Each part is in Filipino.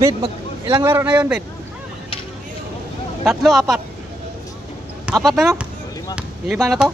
Bid, ilang laro na yon, Bid? 3, 4. 4 na, no? 5 na to?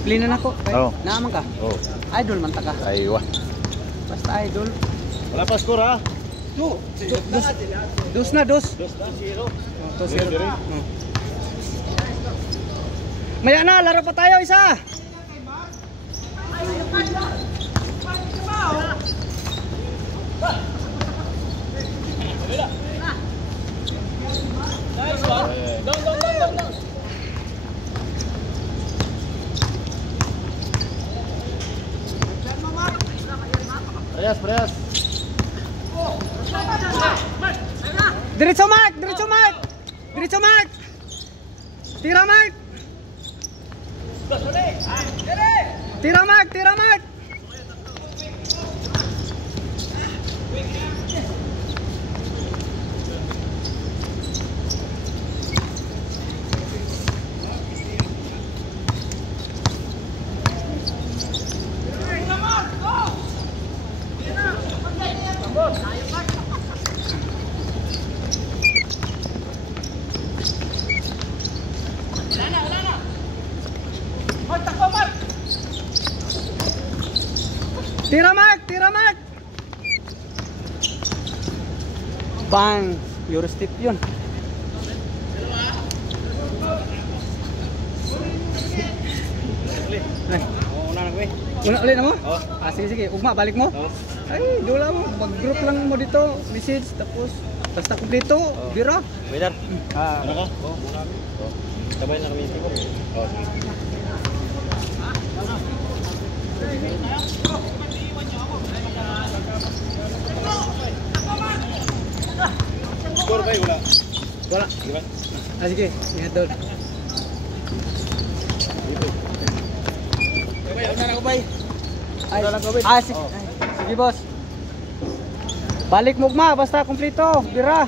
Iplina na ko. Oo. Naaman ka? Oh. Idol man ta ka. Aywa. Basta idol. Wala pa score ha? Dos na, dos. 2-0. 2-0. Maya na, laro pa tayo isa. Nice one. Down. Prehas. Diretso Mark. Tira Mark. Tira Mark. Tira Mark. Bang, Eurostep yun. Una ulit na mo? Sige, ugma, balik mo? Ay, dula mo, mag-group lang mo dito, message, tapos basta kumpleto, bira. Waiter. Ano ka? Oo, muna kami. Sabay na kami ito. Oo. Score ba? Wala. Gimana? Sige, ingat doon. Sige boss. Balik mugma, basta kumpleto, bira.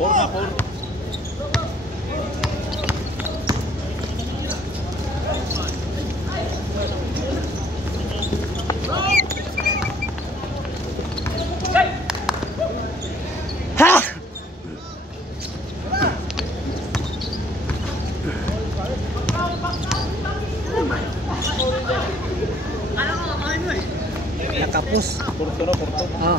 4. Ha! Nakapus. Porto. Ah.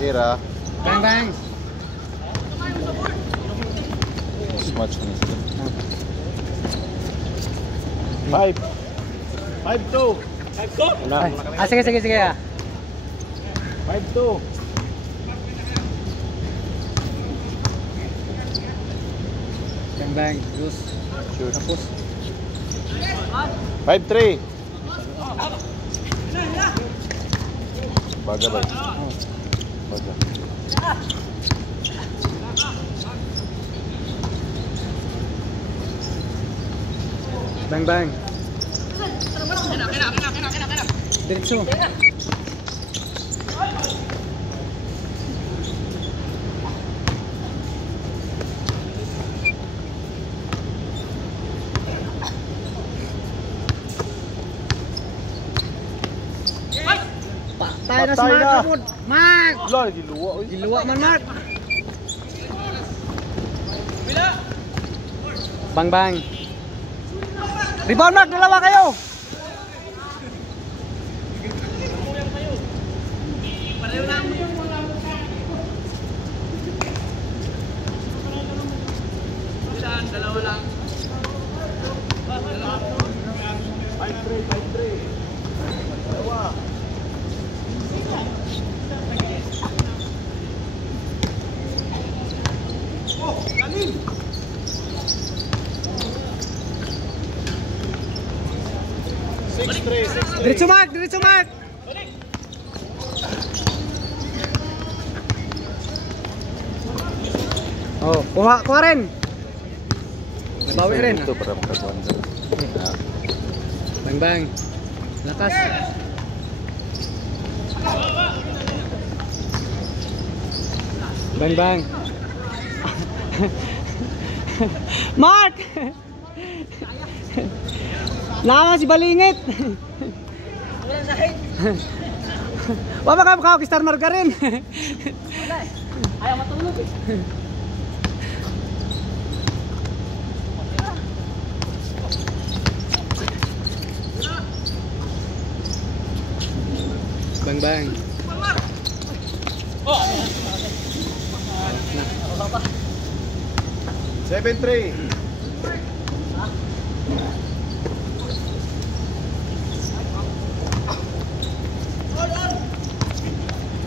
Ira. Bang. Match ni sila. 5. 5-2. Sige ah. 5-2. Bang. Terus. Shoot. Tapos. 5-3. Baga. Bang. Diretso. Patay na si Mark Ramon. Mark! Wala, giluwa. Giluwa man Mark. Bang. Rebound Mark, dalawa kayo. Dalawa lang. 5-3. Dalawa. Galing. Diretso Mark. Oh, kuha rin. Bawi rin. Ito para makakuha nito. Bang bang. Lakas. Bang bang. Mark! Lama si Balingit. Walang sakit. Wala ka makawag Star Margarin. Wala eh. Ayaw matulog eh. Bang bang. Oh! 7-3.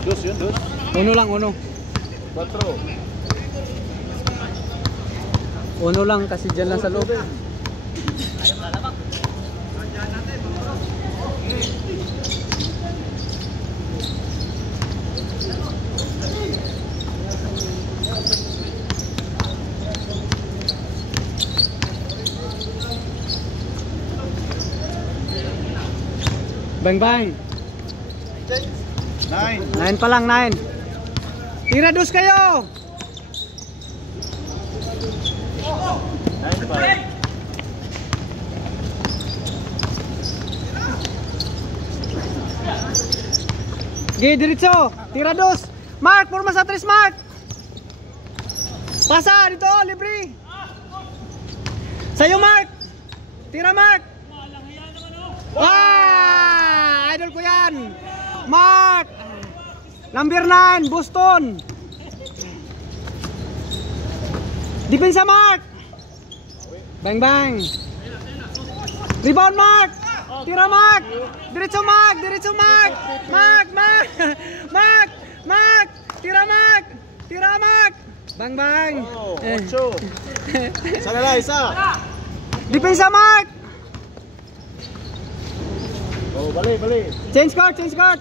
Dos yun, dos. Uno lang, uno. 4. Uno lang kasi dyan lang sa loob. Bang bang. 9. 9 pa lang, 9. Tira dos kayo. 9-5. Gih, diretso. Tira dos. Mark, forma sa 3, Mark. Pasa dito, libre. Sa'yo, Mark. Tira, Mark. Ah, idol ko yan. Mark. Number 9, Boston. Depensa, Mark. Bang bang. Rebound, Mark. Tira, Mark. Diretso, Mark. Diretso, Mark. Mark. Tira, Mark. Tira, Mark. Bang bang. Oh, 8. Isa na lang, isa. Depensa, Mark. Oh, balik, balik. Change court, change court.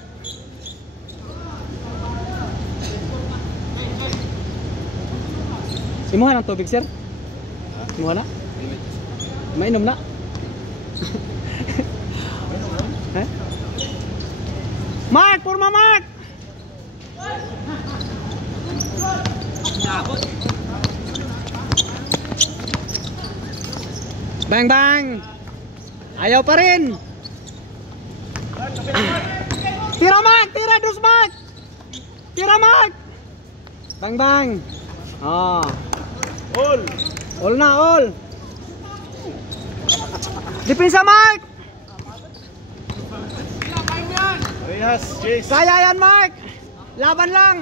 Imuha ng tubig, sir. Imuha na. Mainom na. Eh? Mark, purma Mark. Bang bang. Ayaw pa rin. Tira Mark, tira dos Mark. Tira Mark. Bang bang. Ah. All. All na, all. Depensa Mark. Reyes, Chase. Kaya yan Mark. Laban lang.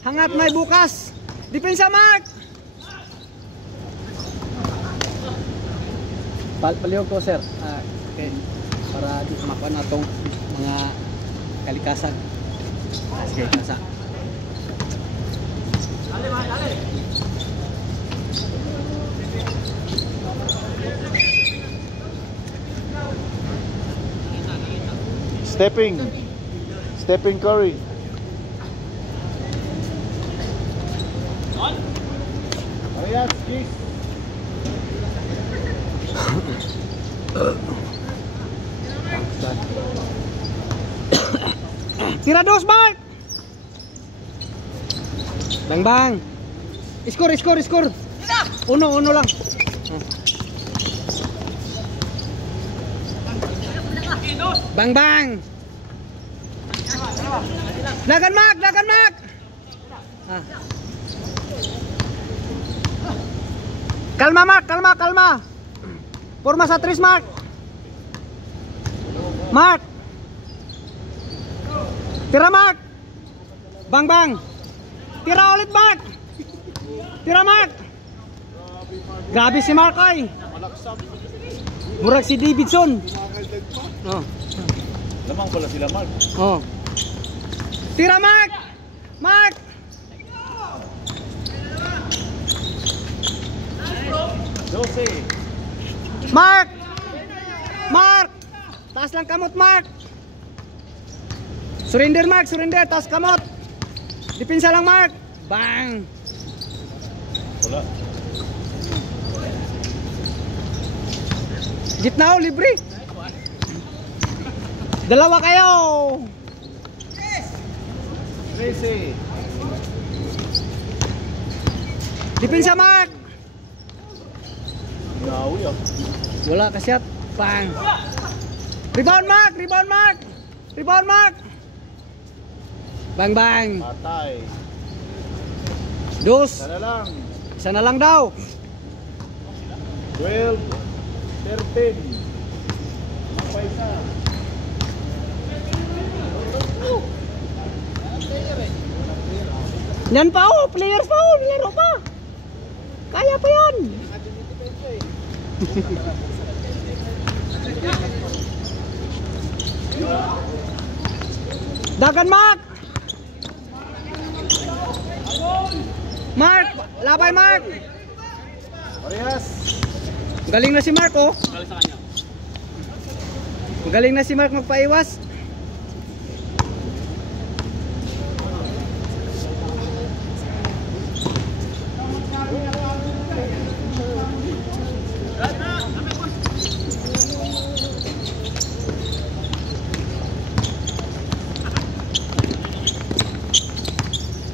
Hangat may bukas. Depensa Mark. Palihog ko sir. Okay. Para di makuha na itong mga kalikasan. Sige, kasa. Stepping Curry. Reyes, Chase. Tira dos Mark. Bang bang. Score. Uno lang. Bang bang. Lagan Mark. Ah. Kalma Mark, kalma. Forma sa 3 Mark. Mark. Tira Mark. Bang bang. Tira ulit Mark. Tira Mark. Grabe si Mark ay. Murag si Davidson. Oh. Lamang pala sila, Mark. Oh. Tira Mark. Mark. Jose. Mark. Taas lang kamot Mark. Surrender Mark, taas kamot. Depensa lang Mark. Bang. Wala. Gitna o, libre. Dalawa kayo. 13. Depensa Mark. Ngawi ah. Wala kasyat. Pang. Rebound Mark, rebound Mark. Rebound Mark. Bang bang. Patay. Dos. Sana lang. Isa na lang daw. 12. 13. Apa isa? Yan pa oh, players pa oh, nilaro pa. Kaya pa yan. Dagan Mark. Mark, labay Mark. Parehas. Galing na si Mark oh. Galing na si Mark magpaiwas.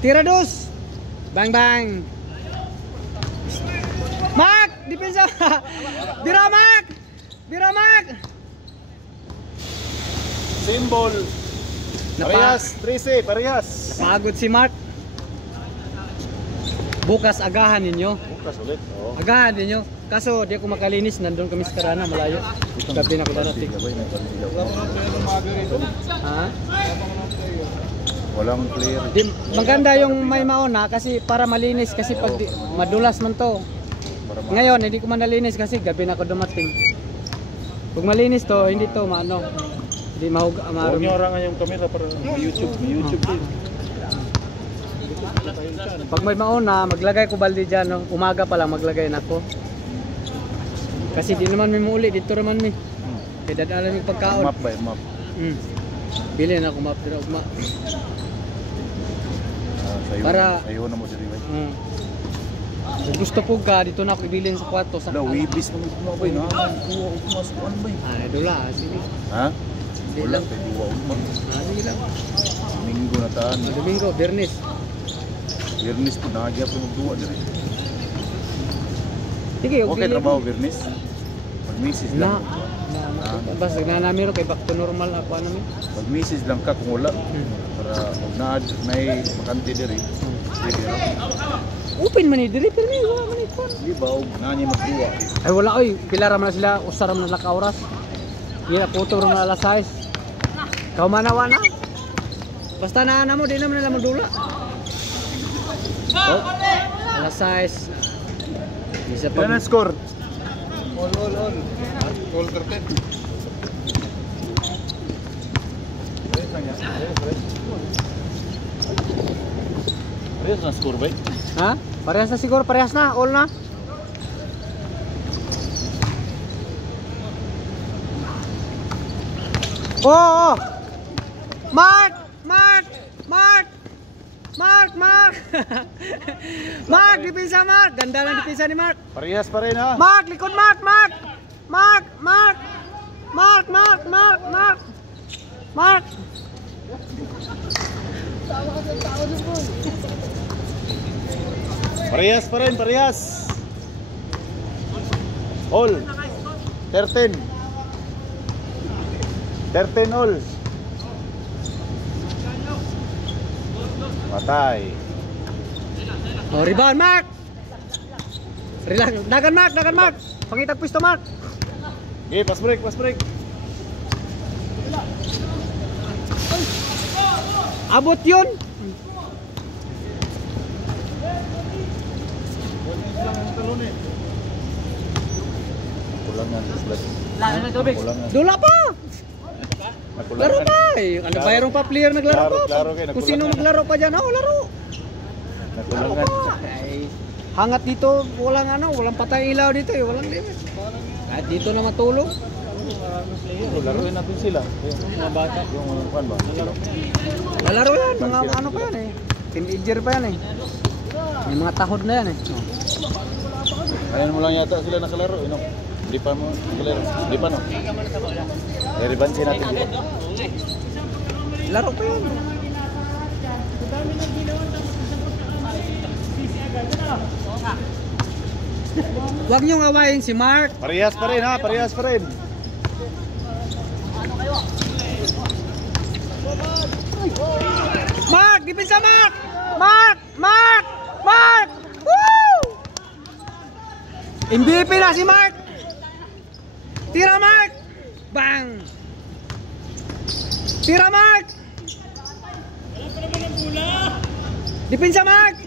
Tira dos. Bang bang. Mark, depensa. Bira Mark. Bira Mark. Symbol. Parehas. 13. Parehas. Pagod si Mark. Bukas agahan ninyo. Bukas ulit. Oo. Agahan ninyo. Kaso di ako makalinis, nandun kami sa Karana, malayo. Gabi na ako darating. Ha? Walang clear. Di, maganda yung may mauna kasi para malinis kasi pag madulas man to. Ngayon hindi ko man nalinis kasi gabi na ako dumating. Pag malinis to, hindi to maano. Hindi Huwag marumi. nyo orangan yung camera para YouTube. YouTube din. Pag may mauna, maglagay ko balde dyan. No? Umaga pa lang maglagay na ako. Kasi di naman may muuli, dito naman may. Kaya dadalan yung pagkaon. Map ba? Map. Bili na ako map pero ugma. Sayo, Para- sayo na mo diri ba? Kung gusto po ka, dito na ako ibilin sa kwarto. Sa Wala, wibis mo mo ba? Kuha og mas kuan ba? Ah, dula. Sige. Ha? Hindi Wala, lang. kay duwa og man. Ah, sige lang. Minggo na taan. Domingo, Bernis. Birnis po na po magduwa diri. Sige, Okay trabaho Birnis. Pag-misis Na. lang. Basta nagnanami ro kay back to normal ako ano mi. Pag-misis lang ka kung wala. Para og may makante diri. Sige ra. Open man ni diri pero ni wala man ni kon. Di ba og nani magduwa? Ay wala oy, pila ra man sila usar man la ka oras. Gira puto ra man alas 6. Kau manawa na. Basta na mo di naman nila modula. Oh, alas 6. Bisa pa. Ilan ang score? All. Goal curtain. Parehas na score ba? Ha? Parehas na siguro, parehas na, all na. Oh! Mark! Mark, depensa Mark. Ganda ng depensa ni Mark. Parehas pa rin ha? Mark, likod Mark. Parehas pa rin, parehas. All. 13. 13 all. Patay. Oh, rebound Mark. Relax, dagan Mark. Pangitag pwesto Mark. Okay, pass break. Abot yun. Kulangan. Kulangan. Dula pa. Laro pa. Ano Klaro. bayarong pa player naglaro pa. Klaro kayo, Kung sino nakulangan. maglaro pa dyan, laro. Nakulangan. Ay, hangat dito, walang patay ilaw dito walang limit. At dito na matulog. Laruin natin sila. Yung mga bata. Yung kuan ba? Lalaro yan, mga ano pa yan Teenager pa yan May mga tahod na yan eh. Ayan mo lang yata sila nakalaro, no? Hindi pa mo nakalaro. Hindi pa, no? Relevancy natin dito. Laro pa yan. Huwag niyong awayin si Mark. Parehas pa rin, ha? Parehas pa rin. Mark! Depensa Mark! Mark! Mark! Mark! Woo! MVP na si Mark! Tira Mark! Bang! Tira Mark! Depensa Mark!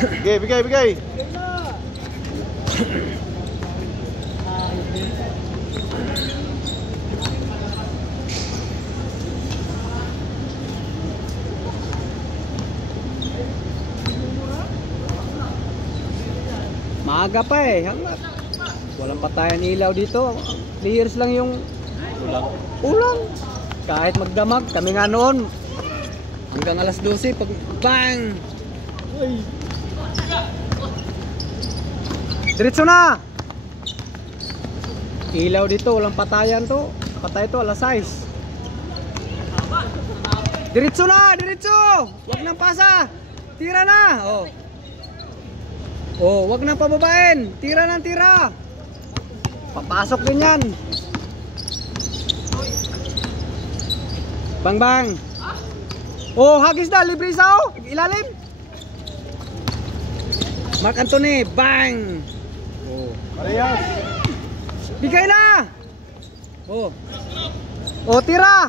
Bigay, bigay, bigay. Maaga pa eh. Walang patayan ilaw dito. Clears lang yung ulang. Kahit magdamag, kami nga noon. Hanggang alas 12 pag bang! Diretso na! Ilaw dito, walang patayan to. Patay to alas 6. Diretso na! Diretso! Huwag nang pasa! Tira na! Oh. Oh, wag nang pababain. Tira ng tira. Papasok din yan. Bang bang. Oh, hagis na, libre sao. Ilalim. Mark Anthony, bang. Oh, Parehas. bigay na. Oh. Oh, tira.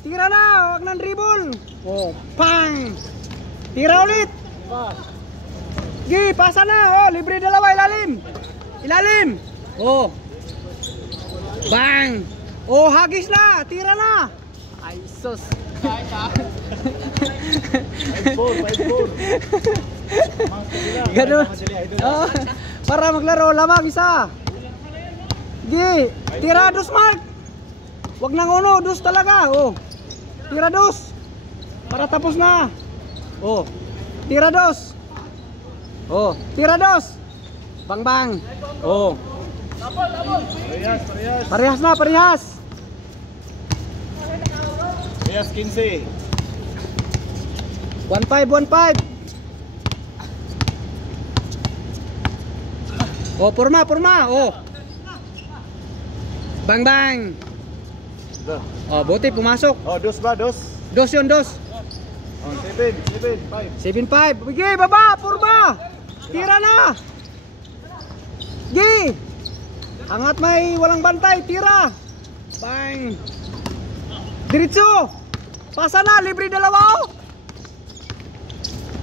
Tira na, wag nang dribble. Oh, bang. Tira ulit. Gi, pasa na. Oh, libre dalawa ilalim. Ilalim. Oh. Bang. Oh, hagis na. Tira na. Ay, sus. 5-4. Ganun. Oh, para maglaro lamang isa. Gi, tira dos Mark. Wag nang uno, dos talaga. Oh. Tira dos. Para tapos na. Oh. Tira dos. Oh, tira dos. Bang bang. Oh. Parehas, parehas. Parehas na, parehas. Parehas 15. 1-5, 1-5. Oh, purma, purma. Oh. Bang bang. Oh, buti pumasok. Oh, dos ba? Dos? Dos yun, dos. Oh, 7, 7, 5. 7-5. Gi, baba, purma. Tira na. Gi. Angat may walang bantay, tira. Bang. Diretso. Pasa na, libre dalawa. Oh.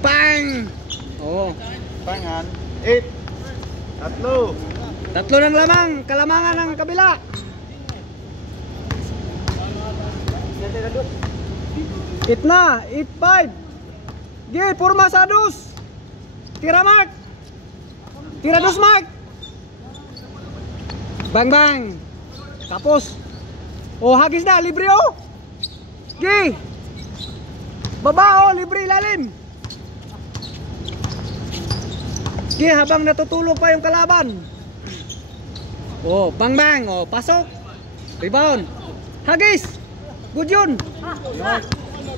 Bang. Oh. Pangan. 8. Tatlo. Tatlo ng lamang, kalamangan ng kabila. It na, 8-5. Gi, purma sa dos. Tira Mark. Tira dos Mark. Bang bang. Tapos. Oh, hagis na, libre oh. Gi. Baba oh, libre ilalim. Gi, habang natutulog pa yung kalaban. Oh, bang bang. Oh, pasok. Rebound. Hagis. Good yun.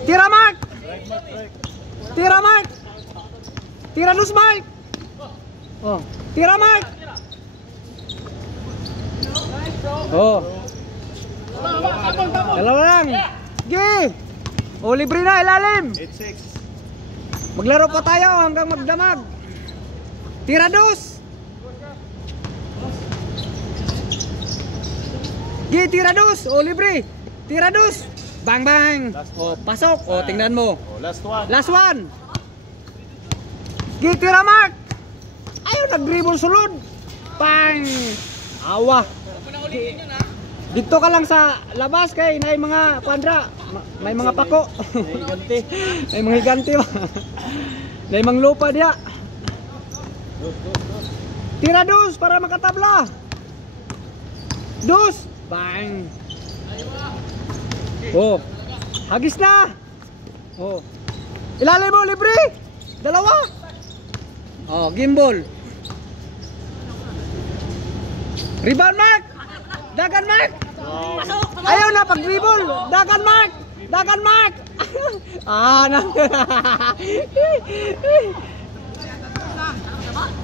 Tira Mark. Tira Mark. Tira dos Mark. Oh, tira Mark. Oh. Dalawa lang. Gi. Oh, libre na ilalim. 8-6. Maglaro pa tayo hanggang magdamag. Tira dos. Gi, tira dos. Oh, libre. Tira dos. Bang bang. Oh, pasok. Oh, tingnan mo. Oh, last one. Last one. Gi, tira Mark. Ayaw, nag-dribble sulod. Bang. Awa. Dito ka lang sa labas kay may mga pandra. May mga pako. May mga higanti ba? May mga lupa diya. Tira dos para makatabla. Dos. Bang. Oh. Hagis na. Oh. Ilalim mo, libre! Dalawa! Oh, gimbal. Rebound, Mark! Dagan, Mark! Ayaw na, pag-dribble! Dagan, Mark! Dagan, Mark! Na.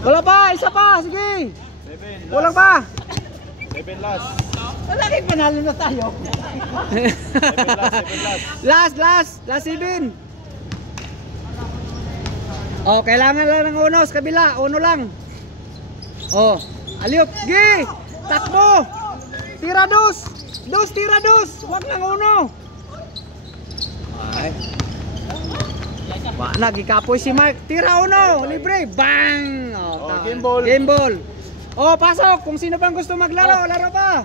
Wala pa, isa pa, sige! 7 Wala pa! 7 last. Malaki panalo na tayo. 7 last. Last 7. Oh, kailangan lang ng uno sa kabila, uno lang. Oh, aliop, gi! Takbo! Tira dos! Tira dos! Wag lang uno! Ay. Wala, gikapoy si Mark. Tira uno! Libre! Bang! Oh, ta- game ball. Game ball. Oh, pasok! Kung sino bang gusto maglaro, laro pa!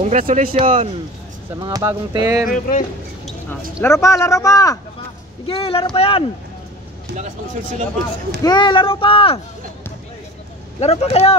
Congratulations sa mga bagong team. Laro pa! Sige, laro pa yan! Lakas pang shoot silang boss. Sige, laro pa! Laro pa kayo!